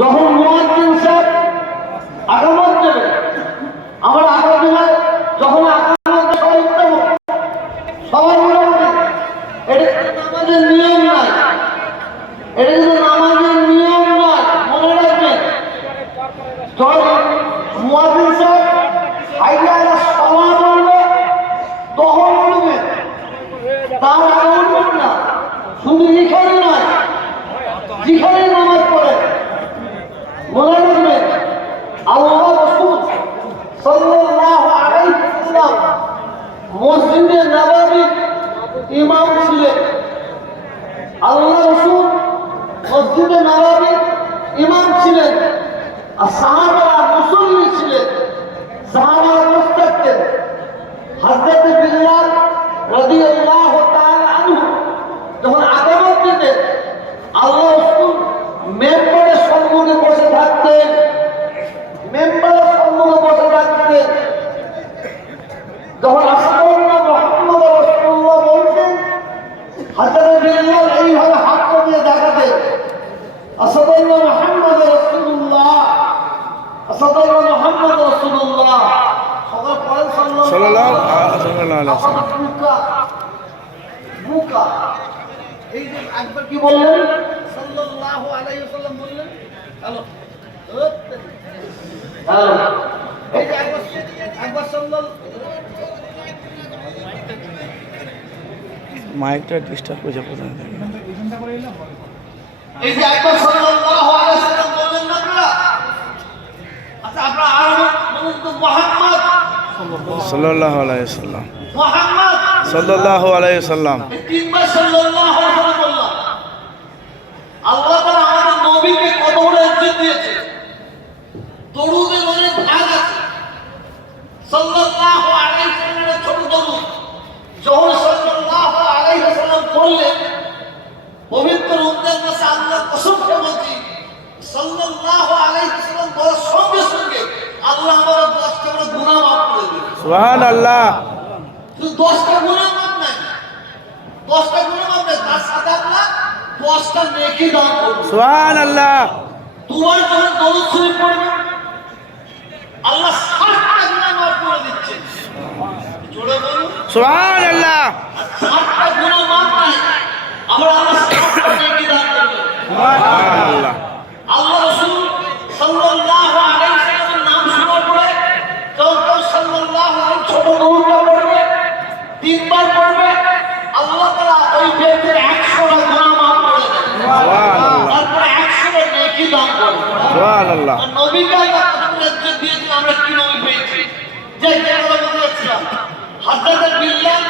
যখন মুয়াজ্জিন সাহেব আগামত দেবে, আমরা আগামীতে যখন আগামত দেব সবার মোটামুটি এটা নামাজের নিয়ম নয়, এটা কিন্তু নামাজের নিয়ম নয়, মনে রাখবেন। যখন মুয়াজ্জিন সাহেব হাইয়া আলা সালাহ বলবে তখন উঠবে, তার আগে উঠবেন না। শুধু এখানে নয়, যেখানে নামাজ পড়ে মনে রাখবেন আল্লাহ রাসূল সাল্লাল্লাহু আলাইহি ওয়াসাল্লাম মসজিদে নববীর ইমাম ছিলেন। আল্লাহ রাসূল মসজিদে নববীর ইমাম ছিলেন, আর সাহাবারা মুসল্লি ছিলেন। সাহাবারা বসে থাকতেন। হযরত বিল্লাল রাদিয়াল্লাহু তাআলা আনহু যখন আগামত দিতেন, আল্লাহ রাসূল মেম্বারের সম্মুখে বসে থাকতেন, মেম্বারের সম্মুখে বসে থাকতেন। যখন আসাদুল্লাহ মুহাম্মদ রাসূলুল্লাহ বলতেন, হযরত বিল্লাল এইভাবে হাত দিয়ে দেখাতেন, আসাদুল্লাহ মুহাম্মদ রাসূলুল্লাহ, আসাদুল্লাহ মুহাম্মদ রাসূলুল্লাহ। সবাই পড়েন সাল্লাল্লাহু আলাইহি ওয়াসাল্লাম। মুকা এই যে একবার কি বললেন সাল্লাল্লাহু আলাইহি ওয়াসাল্লাম বললেন, হ্যালো হ্যালো, এই যে একবার সাল্লাল্লাহু মাইকটা ডিস্টার্ব করে যাবে। এই যে একবার সাল্লাল্লাহু আলাইহি ওয়াসাল্লাম বললেন না আপনারা? আচ্ছা আপনারা আর বলুন তো মুহাম্মদ সাল্লাল্লাহু আলাইহি ওয়াসাল্লাম, মুহাম্মদ সাল্লাল্লাহু আলাইহি ওয়াসাল্লাম। তিনবার সাল্লাল্লাহু আলাইহি ওয়াসাল্লাম বললাম। আল্লাহ তাআলা আমাদের নবীকে কত বড় ইজ্জত দিয়েছে। দরুদের অনেক ভাগ আছে। সাল্লাল্লাহু আলাইহি ওয়াসাল্লামের ছোট দরুদ যখন সাল্লাল্লাহু আলাইহি ওয়াসাল্লাম পড়লেন, পবিত্র রমজান মাসে আল্লাহ কসম করে বলছি, সাল্লাল্লাহু আলাইহি ওয়াসাল্লাম বলার সঙ্গে সঙ্গে আল্লাহ আমাদের 10টা বড় গুনাহ মাফ করে দিলেন। সুবহানাল্লাহ। শুধু 10টা গুনাহ মাফ নাই, 10টা গুনাহ মাফ নাই, তার সাথে আল্লাহ 10টা নেকি দান করবেন। সুবহানাল্লাহ। তোমার যখন দরুদ শরীফ পড়বে আল্লাহ 60টা গুনাহ মাফ করে দিচ্ছেন। জোরে বলুন সুবহানাল্লাহ। 60টা গুনাহ মাফ নাই, আমরা আল্লাহ 60টা নেকি দান করবেন। সুবহানাল্লাহ। আল্লাহ রাসূল সাল্লাল্লাহু আলাইহি ওয়াসাল্লামের নাম শোনার পরে কেউ কেউ সাল্লাল্লাহু আলাইহি ছোট দরুদটা পড়বে, 3বার পড়বে, আল্লাহ তাআলা ওই ব্যক্তির 100টা গুনাহ মাফ করে দেন। সুবহানাল্লাহ। তারপরে 100টা নেকি দান করবেন। সুবহানাল্লাহ। নবীকে আল্লাহ কত ইজ্জত দিয়েছেন, আমরা কি নবী পেয়েছি। যে কথা বলতে যাচ্ছিলাম, হযরত বিল্লাল